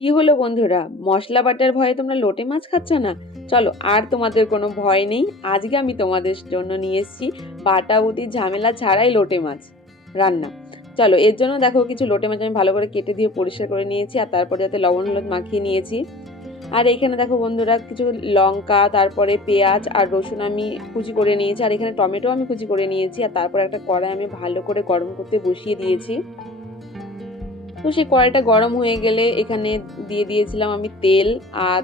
কি হলো বন্ধুরা, মশলা বাটার ভয়ে তোমরা লোটে মাছ খাচ্ছ না? চলো, আর তোমাদের কোনো ভয় নেই। আজকে আমি তোমাদের জন্য নিয়ে এসেছি বাটাবুটি ঝামেলা ছাড়াই লোটে মাছ রান্না। চলো, এর জন্য দেখো কিছু লোটে মাছ আমি ভালো করে কেটে দিয়ে পরিষ্কার করে নিয়েছি, আর তারপর যাতে লবণ হলুদ মাখিয়ে নিয়েছি। আর এখানে দেখো বন্ধুরা, কিছু লঙ্কা, তারপরে পেঁয়াজ আর রসুন আমি কুচি করে নিয়েছি, আর এখানে টমেটো আমি কুচি করে নিয়েছি। আর তারপর একটা কড়াই আমি ভালো করে গরম করতে বসিয়ে দিয়েছি। তো সেই কড়াইটা গরম হয়ে গেলে এখানে দিয়ে দিয়েছিলাম আমি তেল, আর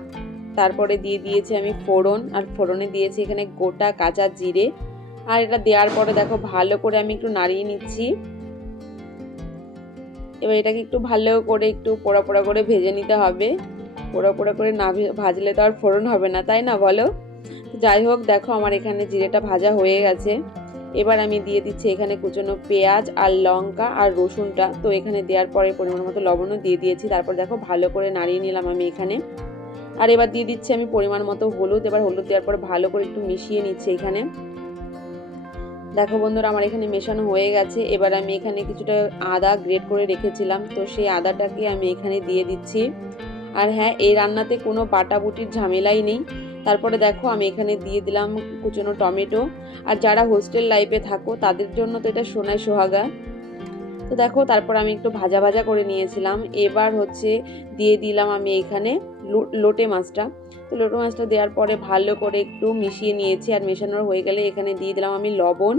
তারপরে দিয়ে দিয়েছি আমি ফোড়ন, আর ফোড়নে দিয়েছি এখানে গোটা কাঁচা জিরে। আর এটা দেওয়ার পরে দেখো ভালো করে আমি একটু নাড়িয়ে নিচ্ছি। এবার এটাকে একটু ভালো করে একটু পোড়া পোড়া করে ভেজে নিতে হবে। পোড়া পোড়া করে না ভাজলে তো আর ফোড়ন হবে না, তাই না বলো? যাই হোক, দেখো আমার এখানে জিরেটা ভাজা হয়ে গেছে। এবার আমি দিয়ে দিচ্ছি এখানে কুচনো পেঁয়াজ আর লঙ্কা আর রসুনটা। তো এখানে দেওয়ার পরে পরিমাণ মতো লবণও দিয়ে দিয়েছি। তারপর দেখো ভালো করে নাড়িয়ে নিলাম আমি এখানে। আর এবার দিয়ে দিচ্ছি আমি পরিমাণ মতো হলুদ। এবার হলুদ দেওয়ার পরে ভালো করে একটু মিশিয়ে নিচ্ছি এখানে। দেখো বন্ধুরা, আমার এখানে মেশানো হয়ে গেছে। এবার আমি এখানে কিছুটা আদা গ্রেট করে রেখেছিলাম, তো সেই আদাটাকে আমি এখানে দিয়ে দিচ্ছি। আর হ্যাঁ, এই রান্নাতে কোনো বাটাবুটির ঝামেলাই নেই। তারপরে দেখো আমি এখানে দিয়ে দিলাম কুচনো টমেটো। আর যারা হোস্টেল লাইফে থাকো তাদের জন্য তো এটা সোনায় সোহাগা। তো দেখো, তারপর আমি একটু ভাজা ভাজা করে নিয়েছিলাম। এবার হচ্ছে দিয়ে দিলাম আমি এখানে লোটে মাছটা। তো লোটে মাছটা দেওয়ার পরে ভালো করে একটু মিশিয়ে নিয়েছি। আর মেশানোর হয়ে গেলে এখানে দিয়ে দিলাম আমি লবণ।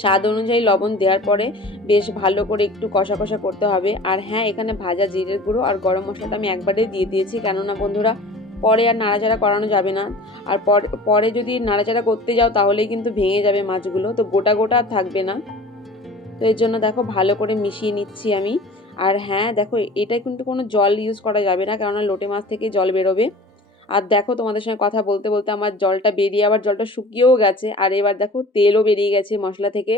স্বাদ অনুযায়ী লবণ দেওয়ার পরে বেশ ভালো করে একটু কষা কষা করতে হবে। আর হ্যাঁ, এখানে ভাজা জিরের গুঁড়ো আর গরম মশলাটা আমি একবারে দিয়ে দিয়েছি, কেননা বন্ধুরা পরে আর নাড়াচাড়া করানো যাবে না। আর পরে যদি নাড়াচাড়া করতে যাও তাহলেই কিন্তু ভেঙে যাবে মাছগুলো, তো গোটা গোটা আর থাকবে না। তো এর জন্য দেখো ভালো করে মিশিয়ে নিচ্ছি আমি। আর হ্যাঁ দেখো, এটা কিন্তু কোনো জল ইউজ করা যাবে না, কেননা লোটে মাছ থেকে জল বেরোবে। আর দেখো, তোমাদের সঙ্গে কথা বলতে বলতে আমার জলটা বেরিয়ে আবার জলটা শুকিয়েও গেছে। আর এবার দেখো তেলও বেরিয়ে গেছে মশলা থেকে।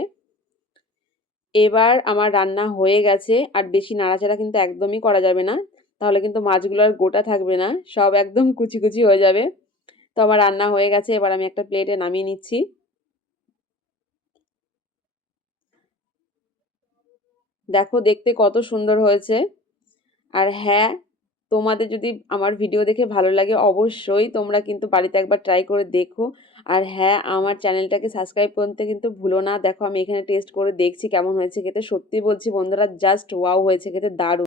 এবার আমার রান্না হয়ে গেছে। আর বেশি নাড়াচাড়া কিন্তু একদমই করা যাবে না, তাহলে কিন্তু মাছগুলো আর গোটা থাকবে না, সব একদম কুচি কুচি হয়ে যাবে। তো আমার রান্না হয়ে গেছে, এবার আমি একটা প্লেটে নামিয়ে নিচ্ছি। দেখো দেখতে কত সুন্দর হয়েছে। আর হ্যাঁ, তোমাদের যদি আমার ভিডিও দেখে ভালো লাগে অবশ্যই তোমরা কিন্তু বাড়িতে একবার ট্রাই করে দেখো। আর হ্যাঁ, আমার চ্যানেলটাকে সাবস্ক্রাইব করতে কিন্তু ভুলো না। দেখো আমি এখানে টেস্ট করে দেখছি কেমন হয়েছে খেতে। সত্যি বলছি বন্ধুরা, জাস্ট ওয়াও হয়েছে খেতে, দারুণ।